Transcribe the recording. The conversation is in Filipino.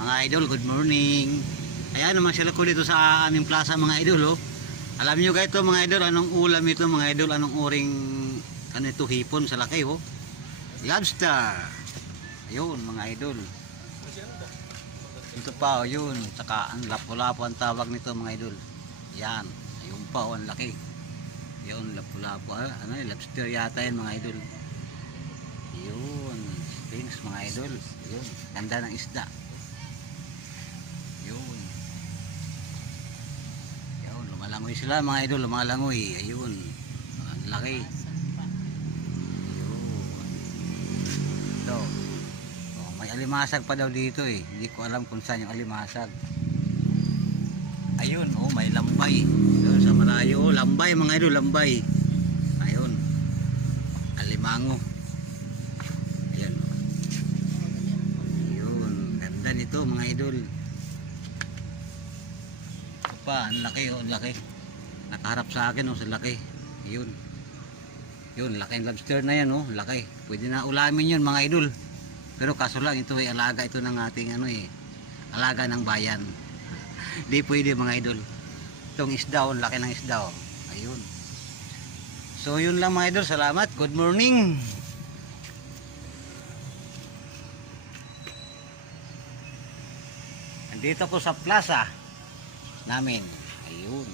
Mga idol, good morning. Ayan naman sila ko dito sa aming plaza mga idol. Oh. Alam nyo guys ito mga idol, anong ulam ito mga idol, anong uring ano ito, hipon sa laki oh. Lobster. Ayun mga idol. Ito pa oh, yun. Saka ang lapu-lapu ang tawag nito mga idol. Yan. Ayun pa oh, ang laki. Yun, lapu-lapu. Ano, lobster yata yan mga idol. Yun. Thanks mga idol. Yun. Ganda ng isda. Yun. Yun. Lumalangoy sila mga idol. Lumalangoy. Ayun. Ang laki. Yun. Ito. Oh, may alimasag pa daw dito eh. Hindi ko alam kung saan yung alimasag. Ayun. Oh, may lambay. Yun, sa malayo. Oh, lambay mga idol. Lambay. Ayun. Alimango. Ayan. Yun. Ganda nito mga idol. Ito pa. Ang laki oh. Ang laki. Nakaharap sa akin oh. Sa laki. Yun. Yun. Laki ng lobster na yan oh. Laki. Pwede na ulamin yun mga idol. Pero kaso lang ito ay alaga ito ng ating ano eh. Alaga ng bayan. Di pwede mga idol. Itong isda oh. Laki ng isda oh. Ayun. So yun lang mga idol. Salamat. Good morning. Dito ko sa plaza namin. Ayun.